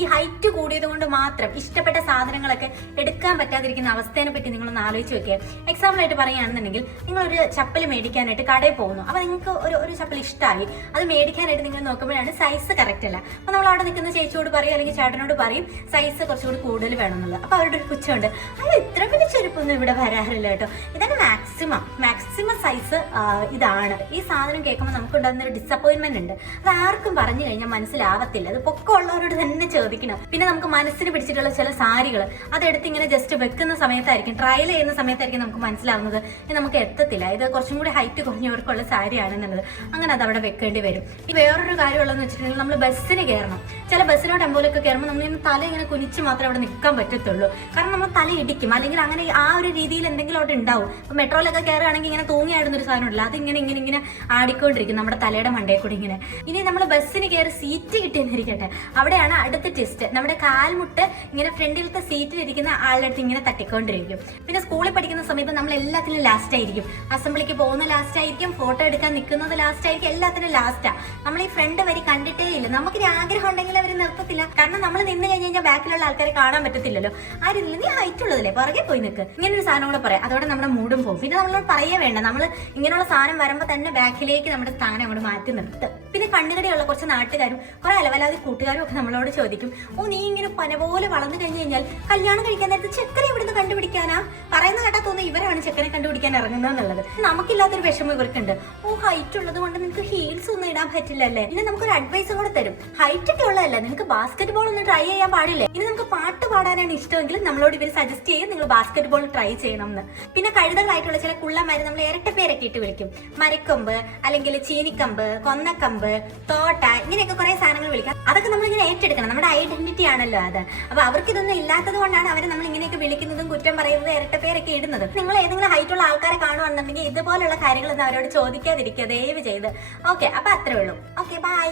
ഈ ഹൈറ്റ് കൂടിയത് കൊണ്ട് മാത്രം ഇഷ്ടപ്പെട്ട സാധനങ്ങളൊക്കെ എടുക്കാൻ പറ്റാതിരിക്കുന്ന അവസ്ഥയെ പറ്റി നിങ്ങളൊന്ന് ആലോചിച്ച് വെക്കുക. എക്സാമ്പിൾ ആയിട്ട് പറയുകയാണെന്നുണ്ടെങ്കിൽ നിങ്ങളൊരു ചപ്പൽ മേടിക്കാനായിട്ട് കടയിൽ പോകുന്നു. അപ്പോൾ നിങ്ങൾക്ക് ഒരു ചപ്പൽ ഇഷ്ടമായി, അത് മേടിക്കാനായിട്ട് നിങ്ങൾ നോക്കുമ്പോഴാണ് സൈസ് കറക്റ്റ് അല്ല. അപ്പോൾ നമ്മൾ അവിടെ നിൽക്കുന്ന ചേച്ചിയോട് പറയും അല്ലെങ്കിൽ ചേട്ടനോട് പറയും സൈസ് കുറച്ചുകൂടി കൂടുതൽ വേണമെന്നുള്ളത്. അപ്പോൾ അവരുടെ ഒരു പുച്ഛമുണ്ട്, അയ്യോ ഇത്ര വലിയ ചെരുപ്പൊന്നും ഇവിടെ വരാറില്ല കേട്ടോ, ഇതാണ് മാക്സിമം സൈസ് ഇതാണ്. ഈ സാധനം കേൾക്കുമ്പോൾ നമുക്കുണ്ടാകുന്ന ഒരു ഡിസപ്പോയിൻമെന്റ് ഉണ്ട്. അത് ആർക്കും പറഞ്ഞു കഴിഞ്ഞാൽ മനസ്സിലാവത്തില്ല. അത് പൊക്കമുള്ളവരോട് തന്നെ ചോദിക്കണം. പിന്നെ നമുക്ക് മനസ്സിന് പിടിച്ചിട്ടുള്ള ചില സാരികൾ അതെടുത്ത് ഇങ്ങനെ ജസ്റ്റ് വെക്കുന്ന സമയത്തായിരിക്കും, ട്രയൽ ചെയ്യുന്ന സമയത്തായിരിക്കും നമുക്ക് മനസ്സിലാവുന്നത് നമുക്ക് എത്തത്തില്ല, ഇത് കുറച്ചും കൂടി ഹൈറ്റ് കുറഞ്ഞവർക്കുള്ള സാരിയാണെന്നുള്ളത്. അങ്ങനെ അത് അവിടെ വെക്കേണ്ടി വരും. ഈ വേറൊരു കാര്യമുള്ളതെന്ന് വെച്ചിട്ടുണ്ടെങ്കിൽ നമ്മൾ ബസ്സിന് കയറണം. ചില ബസ്സിനോ ടെമ്പോലൊക്കെ കയറുമ്പോൾ നമ്മളിങ്ങനെ തല ഇങ്ങനെ കുനിച്ച് മാത്രമേ അവിടെ നിൽക്കാൻ പറ്റത്തുള്ളൂ. കാരണം നമ്മൾ തല ഇടിക്കും, അല്ലെങ്കിൽ അങ്ങനെ ആ ഒരു രീതിയിൽ എന്തെങ്കിലും അവിടെ ഉണ്ടാവും. ഇപ്പൊ മെട്രോയിലൊക്കെ കയറുകയാണെങ്കിൽ ഇങ്ങനെ തൂങ്ങിയാടുന്ന ഒരു സാധനം ഉണ്ടല്ലോ, അത് ഇങ്ങനെ ആടിക്കൊണ്ടിരിക്കും നമ്മുടെ തലയുടെ മണ്ടയിൽ കൂടി ഇങ്ങനെ. ഇനി നമ്മൾ ബസ്സിന് കയറി സീറ്റ് കിട്ടിയെന്നിരിക്കട്ടെ, അവിടെയാണ് അടുത്ത ടെസ്റ്റ്. നമ്മുടെ കാൽമുട്ട് ഇങ്ങനെ ഫ്രണ്ടിലത്തെ സീറ്റിലിരിക്കുന്ന ആളുടെ അടുത്ത് ഇങ്ങനെ തട്ടിക്കൊണ്ടിരിക്കും. പിന്നെ സ്കൂളിൽ പഠിക്കുന്ന സമയത്ത് നമ്മൾ എല്ലാത്തിനും ലാസ്റ്റ് ആയിരിക്കും. അസംബ്ലിക്ക് പോകുന്ന ലാസ്റ്റ് ആയിരിക്കും, ഫോട്ടോ എടുക്കാൻ നിൽക്കുന്നത് ലാസ്റ്റ് ആയിരിക്കും, എല്ലാത്തിനും ലാസ്റ്റാ. നമ്മൾ ഈ ഫ്രണ്ട് വരി കണ്ടിട്ടേ ഇല്ല. നമുക്കൊരു ആഗ്രഹം ഉണ്ടെങ്കിൽ അവർ നിർത്തത്തില്ല. കാരണം നമ്മൾ നിന്ന് കഴിഞ്ഞാൽ ബാക്കിലുള്ള ആൾക്കാരെ കാണാൻ പറ്റത്തില്ലല്ലോ. ആ രീതിയിൽ നീ ഹൈറ്റ് ഉള്ളതല്ലേ പുറകെ പോയി നിൽക്ക്, ഇങ്ങനെ ഒരു സാധനം കൂടെ പറയാം. അതോടെ നമ്മുടെ മൂടും പോകും. പിന്നെ നമ്മളോട് പറയേ വേണ്ട, നമ്മൾ ഇങ്ങനെയുള്ള സാധനം വരുമ്പോൾ തന്നെ ബാക്കിലേക്ക് നമ്മുടെ സ്ഥാനം അങ്ങോട്ട് മാറ്റി നിർത്തും. പിന്നെ കണ്ണുകടിയുള്ള കുറച്ച് നാട്ടുകാരും കുറെ അലവലാതി കൂട്ടുകാരും ഒക്കെ നമ്മളോട് ചോദിക്കും, ഓ നീ ഇങ്ങനെ പന പോലെ വളർന്നു കഴിഞ്ഞു കഴിഞ്ഞാൽ കല്യാണം കഴിക്കാൻ നേരത്തെ ചെക്കനെ ഇവിടുന്ന് കണ്ടുപിടിക്കാനാ? പറയുന്ന കേട്ടാ തോന്നുന്നു ഇവരാണ് ചെക്കനെ കണ്ടുപിടിക്കാൻ ഇറങ്ങുന്നതെന്നുള്ളത്. നമുക്കില്ലാത്തൊരു വിഷമം ഇവർക്കുണ്ട്. ഓ ഹൈറ്റ് ഉള്ളത് കൊണ്ട് നിനക്ക് ഹീൽസ് ഒന്നും ഇടാൻ പറ്റില്ലല്ലേ? ഇനി നമുക്കൊരു അഡ്വൈസും കൂടെ തരും, ഹൈറ്റ് ഒക്കെ ഉള്ളതല്ല, നിനക്ക് ബാസ്കറ്റ് ബോൾ ഒന്ന് ട്രൈ ചെയ്യാൻ പാടില്ലേ? ഇനി നമുക്ക് പാട്ട് പാടാനാണ് ഇഷ്ടമെങ്കിൽ നമ്മളോട് ഇവർ സജസ്റ്റ് ചെയ്യും നിങ്ങൾ ബാസ്കറ്റ് ബോൾ ട്രൈ ചെയ്യണം എന്ന്. പിന്നെ കഴുതകളായിട്ടുള്ള ചില കുള്ളന്മാര് നമ്മൾ ഇരട്ട പേരൊക്കെ ഇട്ട് വിളിക്കും. മരക്കൊമ്പ്, അല്ലെങ്കിൽ ചീനിക്കമ്പ്, കൊന്നക്കമ്പ്, തോട്ട, ഇങ്ങനെയൊക്കെ കുറെ സാധനങ്ങൾ വിളിക്കാം. അതൊക്കെ നമ്മളിങ്ങനെ ഏറ്റെടുക്കണം, നമ്മുടെ ഐഡന്റിറ്റി ആണല്ലോ അത്. അപ്പൊ അവർക്ക് ഇതൊന്നും ഇല്ലാത്തത് കൊണ്ടാണ് അവരെ നമ്മൾ ഇങ്ങനെയൊക്കെ വിളിക്കുന്നതും കുറ്റം പറയുന്നത്, ഇരട്ട പേരൊക്കെ ഇടുന്നത്. നിങ്ങൾ ഏതെങ്കിലും ഹൈറ്റുള്ള ആൾക്കാരെ കാണുവാണെന്നുണ്ടെങ്കിൽ ഇതുപോലുള്ള കാര്യങ്ങളൊന്നും അവരോട് ചോദിക്കാതിരിക്കുക ദയവ് ചെയ്ത്. ഓക്കെ, അപ്പൊ അത്രേ ഉള്ളൂ. Okay, by.